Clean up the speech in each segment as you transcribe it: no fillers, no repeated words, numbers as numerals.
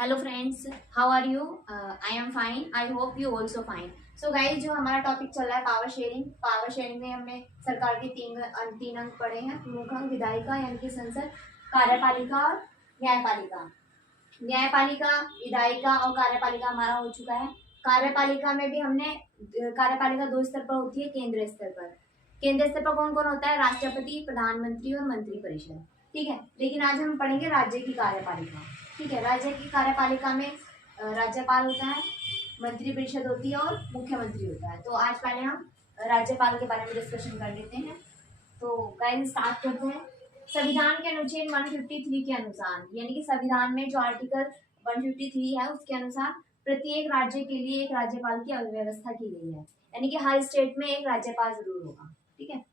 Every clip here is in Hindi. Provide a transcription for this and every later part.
Hello friends, how are you? I am fine, I hope you also fine. So guys, जो हमारा टॉपिक चल रहा है पावर शेयरिंग में हमने सरकार के तीन अंग पढ़े हैं। प्रमुख अंग विधायिका यानी कि संसद, कार्यपालिका और न्यायपालिका। न्यायपालिका, विधायिका और कार्यपालिका हमारा हो चुका है। कार्यपालिका में भी हमने कार्यपालिका दो स्तर पर होती है, केंद्रीय स्तर पर। केंद्रीय स्तर पर कौन कौन होता है? राष्ट्रपति, प्रधानमंत्री और मंत्रिपरिषद। ठीक है, लेकिन आज हम पढ़ेंगे राज्य की कार्यपालिका। ठीक है, राज्य की कार्यपालिका में राज्यपाल होता है, मंत्रिपरिषद होती है और मुख्यमंत्री होता है। तो आज पहले हम राज्यपाल के बारे में डिस्कशन कर लेते हैं। तो गाइस स्टार्ट करते हैं। संविधान के अनुच्छेद 153 के अनुसार, यानी कि संविधान में जो आर्टिकल 153 है उसके अनुसार प्रत्येक राज्य के लिए एक राज्यपाल की व्यवस्था की गई है, यानी कि हर स्टेट में एक राज्यपाल जरूर होगा। ठीक है,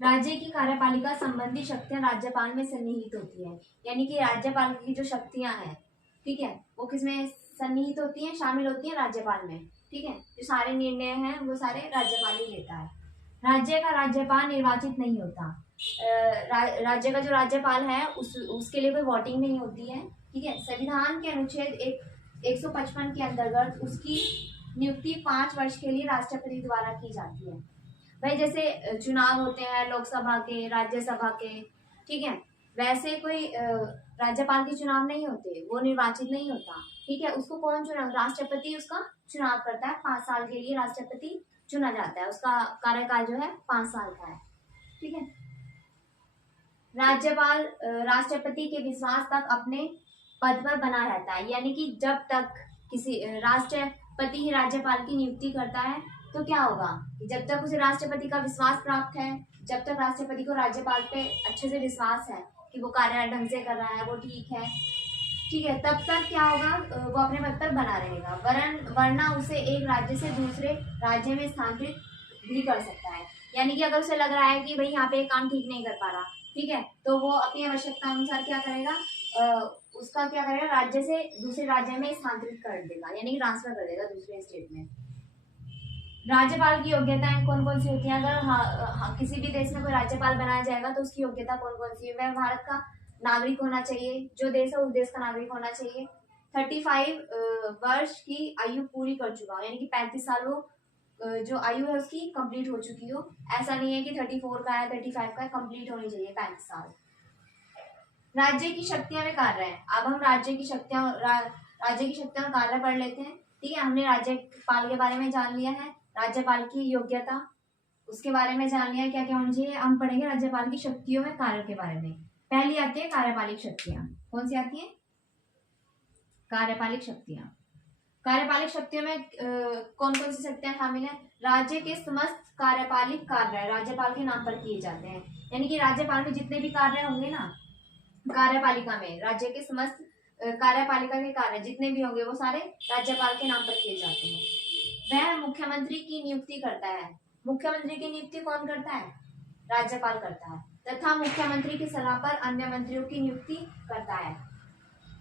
राज्य की कार्यपालिका संबंधी शक्तियां राज्यपाल में सन्निहित होती है, यानी कि राज्यपाल की जो शक्तियां हैं, ठीक है, वो किसमें सन्निहित होती हैं? शामिल होती हैं राज्यपाल में। ठीक है, जो सारे निर्णय हैं वो सारे राज्यपाल ही लेता है। राज्य का राज्यपाल निर्वाचित नहीं होता। राज्य का जो राज्यपाल है उसके लिए कोई वोटिंग नहीं होती है। ठीक है, संविधान के अनुच्छेद 155 के अंतर्गत उसकी नियुक्ति 5 वर्ष के लिए राष्ट्रपति द्वारा की जाती है। भाई जैसे चुनाव होते हैं लोकसभा के, राज्यसभा के, ठीक है, वैसे कोई राज्यपाल के चुनाव नहीं होते, वो निर्वाचित नहीं होता। ठीक है, उसको कौन चुना? राष्ट्रपति उसका चुनाव करता है। 5 साल के लिए राष्ट्रपति चुना जाता है, उसका कार्यकाल जो है 5 साल का है। ठीक है, राज्यपाल राष्ट्रपति के विश्वास तक अपने पद पर बना रहता है, यानी कि जब तक किसी राष्ट्रपति ही राज्यपाल की नियुक्ति करता है तो क्या होगा? जब तक उसे राष्ट्रपति का विश्वास प्राप्त है, जब तक राष्ट्रपति को राज्यपाल पे अच्छे से विश्वास है कि वो कार्य ढंग से कर रहा है, वो ठीक है, ठीक है, तब तक क्या होगा? वो अपने पद पर बना रहेगा। वरना उसे एक राज्य से दूसरे राज्य में स्थानांतरित भी कर सकता है। यानी कि अगर उसे लग रहा है कि भाई यहाँ पे काम ठीक नहीं कर पा रहा, ठीक है, तो वो अपनी आवश्यकता अनुसार क्या करेगा? उसका क्या करेगा? राज्य से दूसरे राज्य में स्थानांतरित कर देगा, यानी कि ट्रांसफर कर देगा दूसरे स्टेट में। राज्यपाल की योग्यताएं कौन कौन सी होती हैं? अगर किसी भी देश में कोई राज्यपाल बनाया जाएगा तो उसकी योग्यता कौन कौन सी है? वह भारत का नागरिक होना चाहिए, जो देश है उस देश का नागरिक होना चाहिए। 35 वर्ष की आयु पूरी कर चुका हो, यानी कि 35 साल वो जो आयु है उसकी कंप्लीट हो चुकी हो। ऐसा नहीं है कि 34 का है, 35 का है, कंप्लीट होनी चाहिए 35 साल। राज्य की शक्तियां में कार्य है। अब हम राज्य की शक्तियां कार्य पढ़ लेते हैं। ठीक है, हमने राज्यपाल के बारे में जान लिया है, राज्यपाल की योग्यता उसके बारे में जान लिया, क्या क्या होना चाहिए। हम पढ़ेंगे राज्यपाल की शक्तियों में कार्य के बारे में। पहली आती है कार्यपालिक शक्तियां। कौन सी आती है? कार्यपालिक शक्तियां। कार्यपालिक शक्तियों में कौन कौन सी शक्तियां शामिल है? राज्य के समस्त कार्यपालिक कार्य राज्यपाल के नाम पर किए जाते हैं, यानी कि राज्यपाल के जितने भी कार्य होंगे ना कार्यपालिका में, राज्य के समस्त कार्यपालिका के कार्य जितने भी होंगे वो सारे राज्यपाल के नाम पर किए जाते हैं। वह मुख्यमंत्री की नियुक्ति करता है। मुख्यमंत्री की नियुक्ति कौन करता है? राज्यपाल करता है, तथा मुख्यमंत्री की सलाह पर अन्य मंत्रियों की नियुक्ति करता है।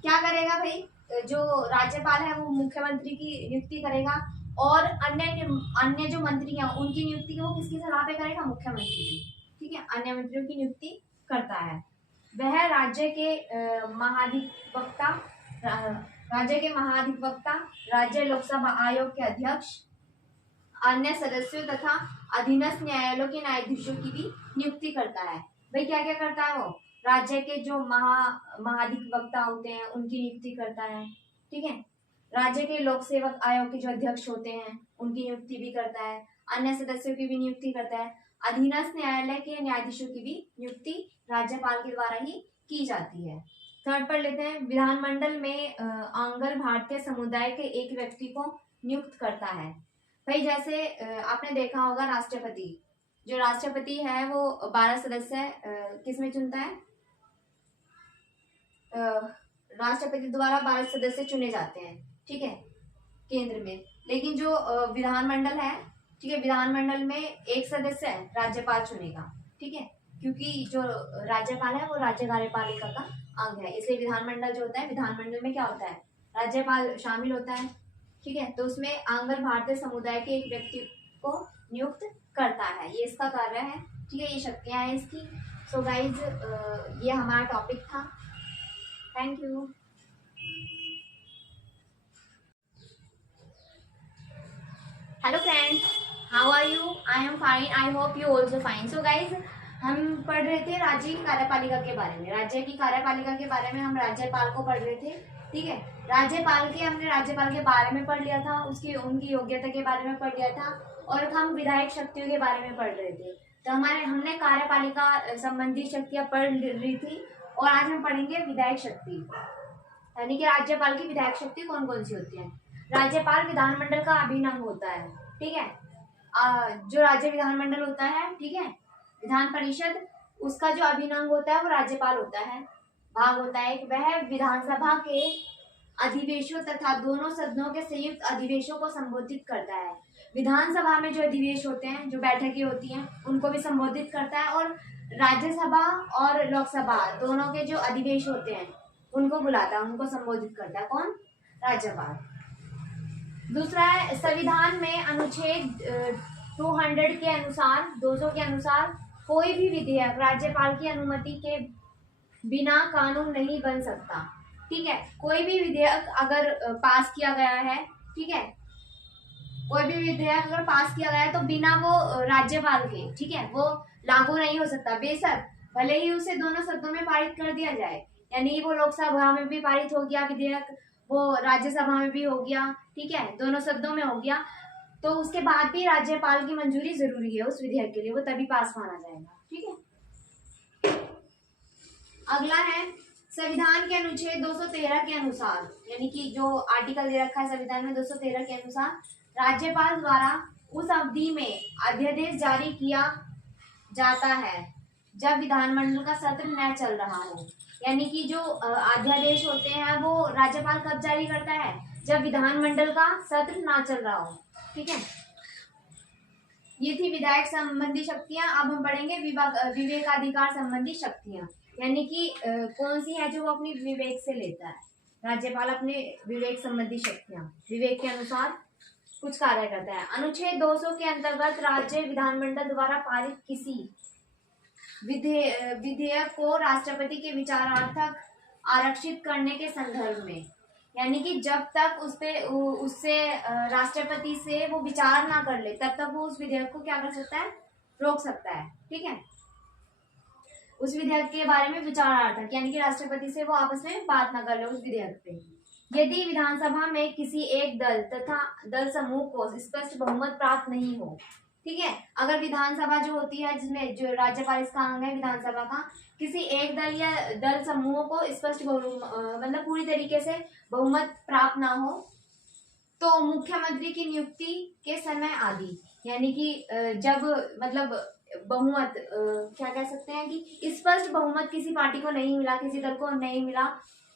क्या करेगा भाई? जो राज्यपाल है वो मुख्यमंत्री की नियुक्ति करेगा, और अन्य जो मंत्री हैं उनकी नियुक्ति वो किसकी सलाह पे करेगा? मुख्यमंत्री की। ठीक है, अन्य मंत्रियों की नियुक्ति करता है। वह राज्य के महाधिवक्ता, राज्य लोकसभा आयोग के अध्यक्ष, अन्य सदस्यों तथा अधीनस्थ न्यायालयों के न्यायाधीशों की भी नियुक्ति करता है। भाई क्या क्या करता है वो? राज्य के जो महाधिवक्ता होते हैं उनकी नियुक्ति करता है। ठीक है, राज्य के लोक सेवक आयोग के जो अध्यक्ष होते हैं उनकी नियुक्ति भी करता है, अन्य सदस्यों की भी नियुक्ति करता है, अधीनस्थ न्यायालय के न्यायाधीशों की भी नियुक्ति राज्यपाल के द्वारा ही की जाती है। थर्ड पर लेते हैं, विधानमंडल में आंग्ल भारतीय समुदाय के एक व्यक्ति को नियुक्त करता है। भाई जैसे आपने देखा होगा राष्ट्रपति, जो राष्ट्रपति है वो 12 सदस्य किसमें चुनता है? राष्ट्रपति द्वारा 12 सदस्य चुने जाते हैं, ठीक है, केंद्र में। लेकिन जो विधानमंडल है, ठीक है, विधानमंडल में एक सदस्य है, राज्यपाल चुनेगा। ठीक है, क्योंकि जो राज्यपाल है वो राज्य कार्यपालिका का अंग है, इसलिए विधानमंडल जो होता है, विधानमंडल में क्या होता है? राज्यपाल शामिल होता है। ठीक है, तो उसमें आंग्ल भारतीय समुदाय के एक व्यक्ति को नियुक्त करता है, ये इसका कार्य है। ठीक है, ये शक्तियां हैं इसकी। सो गाइज, ये हमारा टॉपिक था। Thank you. Hello friends, how are you? I am fine, I hope you also fine. So guys, हम पढ़ रहे थे राज्य की कार्यपालिका के बारे में। राज्य की कार्यपालिका के बारे में हम राज्यपाल को पढ़ रहे थे। ठीक है, हमने राज्यपाल के बारे में पढ़ लिया था, उसकी उनकी योग्यता के बारे में पढ़ लिया था, और हम विधायक शक्तियों के बारे में पढ़ रहे थे। तो हमने कार्यपालिका संबंधी शक्तियां पढ़ रही थी, और आज हम पढ़ेंगे विधायक शक्ति, यानी कि राज्यपाल की विधायक शक्ति कौन कौन सी होती है। राज्यपाल विधानमंडल का अभिन्न अंग होता है। ठीक है, जो राज्य विधानमंडल होता है, ठीक है, विधान परिषद, उसका जो अभिन्न अंग होता है वो राज्यपाल होता है, भाग होता है। वह विधानसभा के अधिवेशों तथा दोनों सदनों के संयुक्त अधिवेशों को संबोधित करता है। विधानसभा में जो अधिवेश होते हैं, जो बैठकें होती हैं, उनको भी संबोधित करता है, और राज्यसभा और लोकसभा दोनों के जो अधिवेश होते हैं उनको बुलाता है, उनको संबोधित करता है। कौन? राज्यपाल। दूसरा है, संविधान में अनुच्छेद 200 के अनुसार, 200 के अनुसार, कोई भी विधेयक राज्यपाल की अनुमति के बिना कानून नहीं बन सकता। ठीक है, कोई भी विधेयक अगर पास किया गया है, ठीक है, कोई भी विधेयक अगर पास किया गया है तो बिना वो राज्यपाल के, ठीक है, वो लागू नहीं हो सकता। बेशक भले ही उसे दोनों सदनों में पारित कर दिया जाए, यानी वो लोकसभा में भी पारित हो गया विधेयक, वो राज्यसभा में भी हो गया, ठीक है, दोनों सदनों में हो गया, तो उसके बाद भी राज्यपाल की मंजूरी जरूरी है उस विधेयक के लिए, वो तभी पास माना जाएगा। ठीक है, अगला है, संविधान के अनुच्छेद 213 के अनुसार, यानी कि जो आर्टिकल दे रखा है संविधान में 213 के अनुसार, राज्यपाल द्वारा उस अवधि में अध्यादेश जारी किया जाता है जब विधानमंडल का सत्र न चल रहा हो। यानी कि जो अध्यादेश होते हैं वो राज्यपाल कब जारी करता है? जब विधानमंडल का सत्र ना चल रहा हो। ठीक है, ये थी विधायक संबंधी शक्तियां। अब हम पढ़ेंगे विवेकाधिकार संबंधी शक्तियां, यानी कि कौन सी है जो वो अपनी विवेक से लेता है। राज्यपाल अपने विवेक संबंधी शक्तियां, विवेक के अनुसार कुछ कार्य करता है। अनुच्छेद 200 के अंतर्गत राज्य विधानमंडल द्वारा पारित किसी विधेयक को राष्ट्रपति के विचारार्थक आरक्षित करने के संदर्भ में, यानी कि जब तक उससे राष्ट्रपति से वो विचार ना कर ले तब तक वो उस विधेयक को क्या कर सकता है? रोक सकता है। ठीक है, उस विधेयक के बारे में विचारार्थक, यानी कि राष्ट्रपति से वो आपस में बात ना कर ले उस विधेयक पे। यदि विधानसभा में किसी एक दल तथा दल समूह को स्पष्ट बहुमत प्राप्त नहीं हो, ठीक है, अगर विधानसभा जो होती है जिसमें जो राज्यपाल इसका अंग है विधानसभा का, किसी एक दल या दल समूह को स्पष्ट मतलब पूरी तरीके से बहुमत प्राप्त ना हो, तो मुख्यमंत्री की नियुक्ति के समय आदि, यानी कि जब मतलब बहुमत क्या कह सकते हैं कि स्पष्ट बहुमत किसी पार्टी को नहीं मिला, किसी दल को नहीं मिला,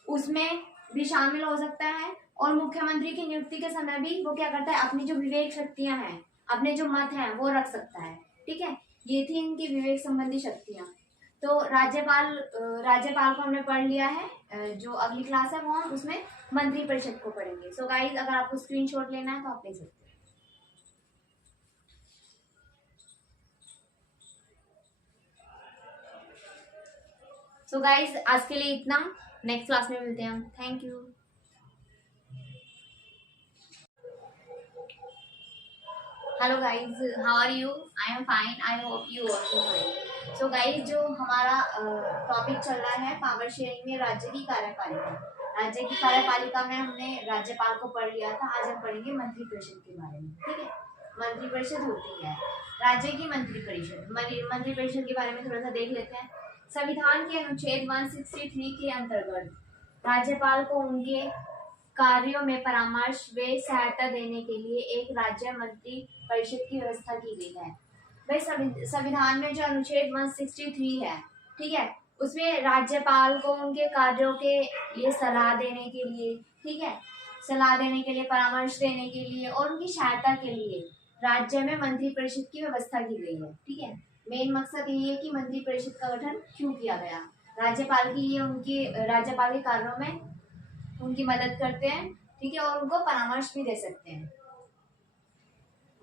उसमें भी शामिल हो सकता है। और मुख्यमंत्री की नियुक्ति के समय भी वो क्या करता है? अपनी जो विवेक शक्तियां हैं, अपने जो मत हैं वो रख सकता है। ठीक है, ये थी इनकी विवेक संबंधी शक्तियां। तो राज्यपाल को हमने पढ़ लिया है। जो अगली क्लास है वो हम उसमें मंत्री परिषद को पढ़ेंगे। सो गाइज, अगर आपको स्क्रीनशॉट लेना है तो आप ले सकते हैं। सो गाइज, आज के लिए इतना, नेक्स्ट क्लास में मिलते हैं हम। Thank you. Hello guys, how are you? I am fine, I hope you also fine. So guys, जो हमारा टॉपिक चल रहा है पावर शेयरिंग में राज्य की कार्यपालिका। राज्य की कार्यपालिका में हमने राज्यपाल को पढ़ लिया था, आज हम पढ़ेंगे मंत्री परिषद के बारे में। ठीक है, मंत्री परिषद होती है राज्य की मंत्री परिषद। मंत्री परिषद के बारे में थोड़ा सा देख लेते हैं। संविधान के अनुच्छेद 163 के अंतर्गत राज्यपाल को उनके कार्यों में परामर्श व सहायता देने के लिए एक राज्य मंत्री परिषद की व्यवस्था की गई है। भाई, संविधान में जो अनुच्छेद 163 है, ठीक है, उसमें राज्यपाल को उनके कार्यों के लिए सलाह देने के लिए, ठीक है, सलाह देने के लिए, परामर्श देने के लिए और उनकी सहायता के लिए राज्य में मंत्री परिषद की व्यवस्था की गई है। ठीक है, मेन मकसद यही है कि मंत्री परिषद का गठन क्यों किया गया। राज्यपाल की ये उनके राज्यपाल के कार्यों में उनकी मदद करते हैं, ठीक है, और उनको परामर्श भी दे सकते हैं।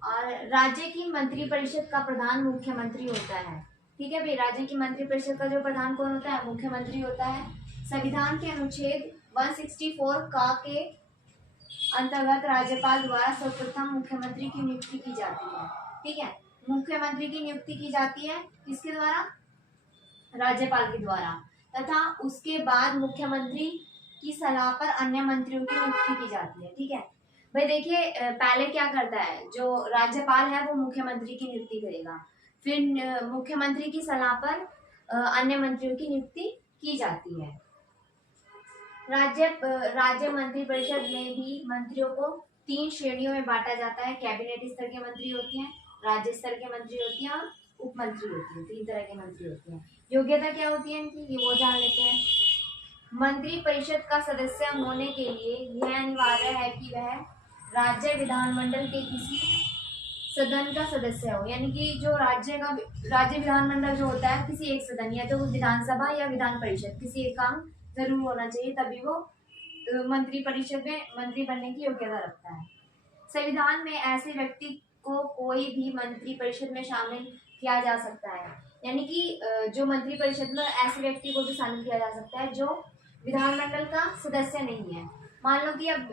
और राज्य की मंत्री परिषद का प्रधान मुख्यमंत्री होता है। ठीक है भाई, राज्य की मंत्री परिषद का जो प्रधान कौन होता है? मुख्यमंत्री होता है। संविधान के अनुच्छेद 164 का के अंतर्गत राज्यपाल द्वारा सर्वप्रथम मुख्यमंत्री की नियुक्ति की जाती है। ठीक है, मुख्यमंत्री की नियुक्ति की जाती है किसके द्वारा? राज्यपाल के द्वारा। तथा उसके बाद मुख्यमंत्री की सलाह पर अन्य मंत्रियों की नियुक्ति की जाती है। ठीक है भाई, देखिए पहले क्या करता है, जो राज्यपाल है वो मुख्यमंत्री की नियुक्ति करेगा, फिर मुख्यमंत्री की सलाह पर अन्य मंत्रियों की नियुक्ति की जाती है। राज्य मंत्री परिषद में भी मंत्रियों को 3 श्रेणियों में बांटा जाता है। कैबिनेट स्तर के मंत्री होते हैं, राज्य स्तर के मंत्री होते हैं और उप मंत्री होती है। 3 तरह के मंत्री होते हैं। योग्यता क्या होती है इनकी, ये वो जान लेते हैं। मंत्री परिषद का सदस्य होने के लिए यह अनिवार्य है कि वह राज्य विधानमंडल के किसी सदन का सदस्य हो, यानी कि जो राज्य विधानमंडल जो होता है किसी एक सदन, या तो विधानसभा या विधान परिषद, किसी एक काम जरूर होना चाहिए, तभी वो मंत्री परिषद में मंत्री बनने की योग्यता रखता है। संविधान में ऐसे व्यक्ति को कोई भी मंत्री परिषद में शामिल किया जा सकता है, यानी कि जो मंत्री परिषद में ऐसे व्यक्ति को भी शामिल किया जा सकता है जो विधानमंडल का सदस्य नहीं है। मान लो कि अब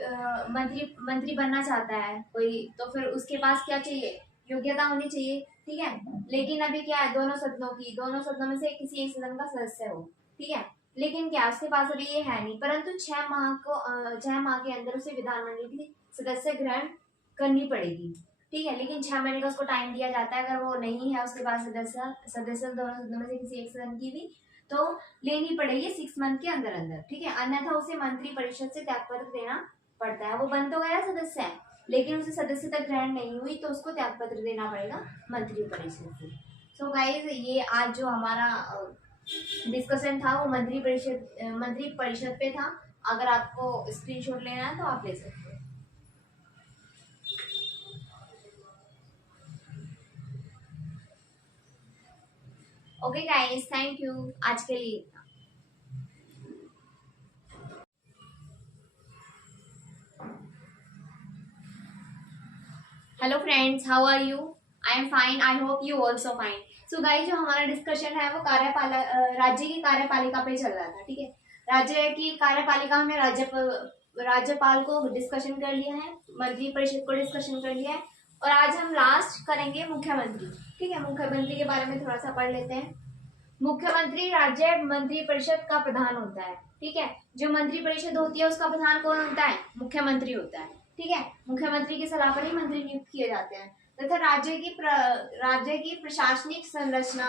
मंत्री बनना चाहता है कोई, तो फिर उसके पास क्या चाहिए, योग्यता होनी चाहिए। ठीक है, लेकिन अभी क्या है, दोनों सदनों में से किसी एक सदन का सदस्य हो। ठीक है, लेकिन क्या उसके पास अभी ये है नहीं, परंतु 6 माह के अंदर उसे विधानमंडल की सदस्य ग्रहण करनी पड़ेगी। ठीक है, लेकिन 6 महीने का उसको टाइम दिया जाता है। अगर वो नहीं है उसके पास सदस्य दोनों सदनों में से किसी एक सदन की भी, तो लेनी पड़ेगी 6 मंथ के अंदर अंदर। ठीक है, अन्यथा उसे मंत्री परिषद से त्यागपत्र देना पड़ता है। वो बन तो गया सदस्य है, लेकिन उसे सदस्यता ग्रहण नहीं हुई तो उसको त्यागपत्र देना पड़ेगा मंत्री परिषद से। सो गाइज, ये आज जो हमारा डिस्कशन था वो मंत्री परिषद पे था। अगर आपको स्क्रीनशॉट लेना है तो आप ले सकते हो। ओके गाइस, थैंक यू आज के लिए। Hello friends, how are you? I am fine, I hope you also fine. So guys, जो हमारा डिस्कशन है वो राज्य की कार्यपालिका पे चल रहा था। ठीक है, राज्य की कार्यपालिका में राज्यपाल को डिस्कशन कर लिया है, मंत्री परिषद को डिस्कशन कर लिया है, और आज हम लास्ट करेंगे मुख्यमंत्री। ठीक है, मुख्यमंत्री के बारे में थोड़ा सा पढ़ लेते हैं। मुख्यमंत्री राज्य मंत्री परिषद का प्रधान होता है। ठीक है, जो मंत्री परिषद होती है उसका प्रधान कौन होता है? मुख्यमंत्री होता है। ठीक है, मुख्यमंत्री की सलाह पर ही मंत्री नियुक्त किए जाते हैं। तथा राज्य की प्रशासनिक संरचना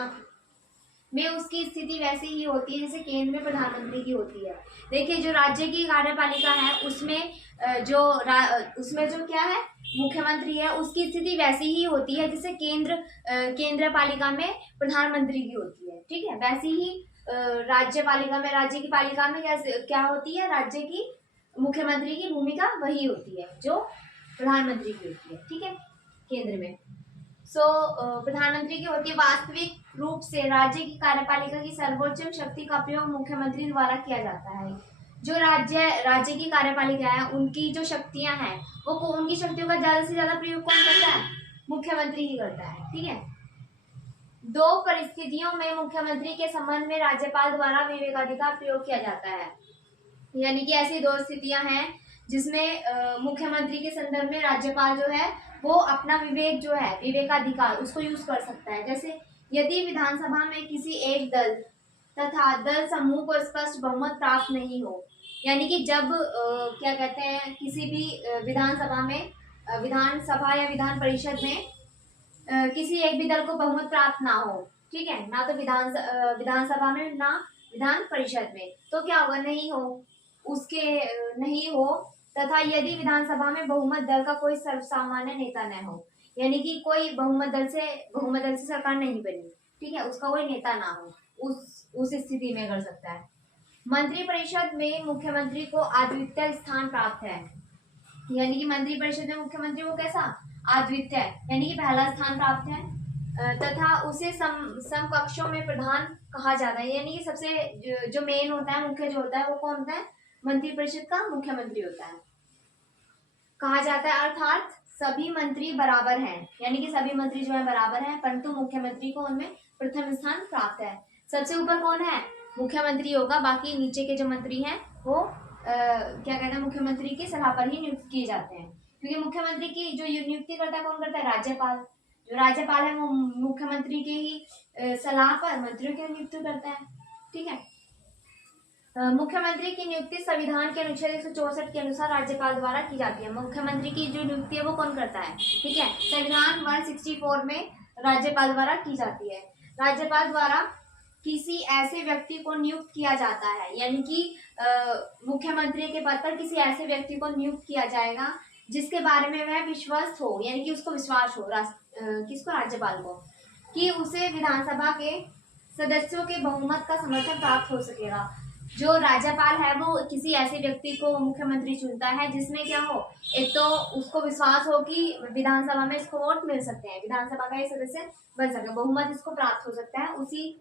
में उसकी स्थिति वैसी ही होती है जैसे केंद्र में प्रधानमंत्री की होती है। देखिए, जो राज्य की कार्यपालिका है उसमें उसमें जो क्या है, मुख्यमंत्री है, उसकी स्थिति वैसी ही होती है जैसे केंद्र पालिका में प्रधानमंत्री की होती है। ठीक है, वैसी ही राज्य की पालिका में क्या होती है, राज्य की मुख्यमंत्री की भूमिका वही होती है जो प्रधानमंत्री की होती है। ठीक है, केंद्र में प्रधानमंत्री की होती है। वास्तविक रूप से राज्य की कार्यपालिका की सर्वोच्च शक्ति का प्रयोग मुख्यमंत्री द्वारा किया जाता है। जो राज्य की कार्यपालिका है उनकी जो शक्तियां हैं वो उनकी शक्तियों का ज्यादा से ज्यादा प्रयोग कौन करता है? मुख्यमंत्री ही करता है। ठीक है, 2 परिस्थितियों में मुख्यमंत्री के संबंध में राज्यपाल द्वारा विवेकाधिकार प्रयोग किया जाता है। यानी कि ऐसी 2 स्थितियां हैं जिसमें मुख्यमंत्री के संदर्भ में राज्यपाल जो है वो अपना विवेकाधिकार उसको यूज कर सकता है। जैसे यदि विधानसभा में किसी एक दल तथा दल समूह को स्पष्ट बहुमत प्राप्त नहीं हो, यानी कि जब क्या कहते हैं, किसी भी विधानसभा या विधान परिषद में किसी एक भी दल को बहुमत प्राप्त ना हो, ठीक है, ना तो विधानसभा में ना विधान परिषद में, तो क्या होगा, नहीं हो तथा यदि विधानसभा में बहुमत दल का कोई सर्वसामान्य नेता न हो, यानी कि कोई बहुमत दल से सरकार नहीं बनी, ठीक है, उसका कोई नेता ना हो, उस स्थिति में कर सकता है। मंत्री परिषद में मुख्यमंत्री को अद्वितीय स्थान प्राप्त है, यानी कि मंत्री परिषद में मुख्यमंत्री को कैसा, अद्वितीय, यानी कि पहला स्थान प्राप्त है, तथा उसे समकक्षों में प्रधान कहा जाता है, यानी कि सबसे जो मेन होता है, मुख्य जो होता है वो कौन होता है, मंत्री परिषद का मुख्यमंत्री होता है, कहा जाता है। अर्थात सभी मंत्री बराबर हैं, यानी कि सभी मंत्री जो है बराबर हैं, परंतु मुख्यमंत्री को उनमें प्रथम स्थान प्राप्त है। सबसे ऊपर कौन है, मुख्यमंत्री होगा, बाकी नीचे के जो मंत्री हैं वो क्या कहते हैं, मुख्यमंत्री की सलाह पर ही नियुक्त किए जाते हैं, क्योंकि मुख्यमंत्री की जो नियुक्ति करता है कौन करता है, राज्यपाल। जो राज्यपाल है वो मुख्यमंत्री की ही सलाह पर मंत्रियों की नियुक्ति करता है। ठीक है। मुख्यमंत्री की नियुक्ति संविधान के अनुच्छेद 164 के अनुसार राज्यपाल द्वारा की जाती है। मुख्यमंत्री की जो नियुक्ति है वो कौन करता है, ठीक है, संविधान 164 में राज्यपाल द्वारा की जाती है। राज्यपाल द्वारा किसी ऐसे व्यक्ति को नियुक्त किया जाता है, यानी कि मुख्यमंत्री के पद पर किसी ऐसे व्यक्ति को नियुक्त किया जाएगा जिसके बारे में वह विश्वस्त हो, यानी कि उसको विश्वास हो, किसको, राज्यपाल को, कि उसे विधानसभा के सदस्यों के बहुमत का समर्थन प्राप्त हो सकेगा। जो राज्यपाल है वो किसी ऐसे व्यक्ति को मुख्यमंत्री चुनता है जिसमें क्या हो, एक तो उसको विश्वास हो कि विधानसभा में इसको वोट मिल सकते हैं, विधानसभा का ये सदस्य बन सकता है, बहुमत इसको प्राप्त हो सकता है, उसी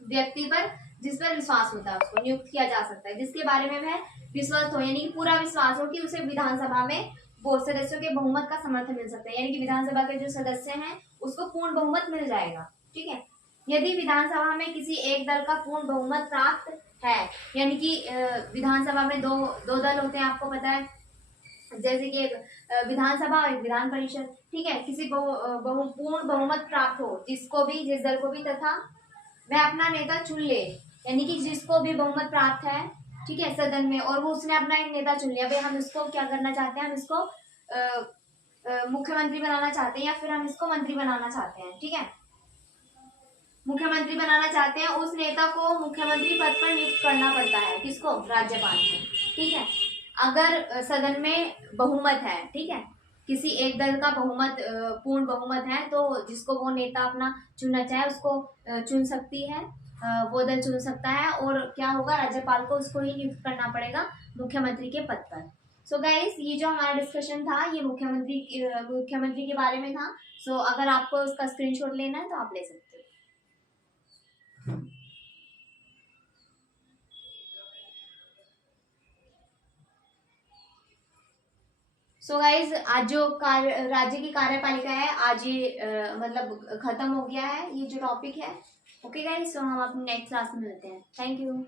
व्यक्ति पर जिस पर विश्वास होता है उसको नियुक्त किया जा सकता है, जिसके बारे में वह विश्वास हो, यानी कि पूरा विश्वास हो कि उसे विधानसभा में वो सदस्यों के बहुमत का समर्थन मिल सकता है, यानी कि विधानसभा के जो सदस्य हैं उसको पूर्ण बहुमत मिल जाएगा। ठीक है। यदि विधानसभा में किसी एक दल का पूर्ण बहुमत प्राप्त है, यानी कि विधानसभा में दो दल होते हैं, आपको पता है, जैसे कि विधानसभा और विधान परिषद। ठीक है। किसी पूर्ण बहुमत प्राप्त हो, जिसको भी, जिस दल को भी, तथा वह अपना नेता चुन ले, यानी कि जिसको भी बहुमत प्राप्त है, ठीक है, सदन में, और वो उसने अपना एक नेता चुन लिया, भाई हम इसको क्या करना चाहते हैं, हम इसको मुख्यमंत्री बनाना चाहते हैं या फिर हम इसको मंत्री बनाना चाहते हैं। ठीक है। मुख्यमंत्री बनाना चाहते हैं, उस नेता को मुख्यमंत्री पद पर नियुक्त करना पड़ता है, किसको, राज्यपाल को। ठीक है। अगर सदन में बहुमत है, ठीक है, किसी एक दल का बहुमत, पूर्ण बहुमत है, तो जिसको वो नेता अपना चुनना चाहे उसको चुन सकती है, वो दल चुन सकता है, और क्या होगा, राज्यपाल को उसको ही नियुक्त करना पड़ेगा मुख्यमंत्री के पद पर। सो गाइस, ये जो हमारा डिस्कशन था ये मुख्यमंत्री के बारे में था। सो अगर आपको उसका स्क्रीनशॉट लेना है तो आप ले सकते हो। सो गाइज, आज जो राज्य की कार्यपालिका है, आज ये मतलब खत्म हो गया है ये जो टॉपिक है। ओके गाइज, सो हम अपने नेक्स्ट क्लास में मिलते हैं। Thank you.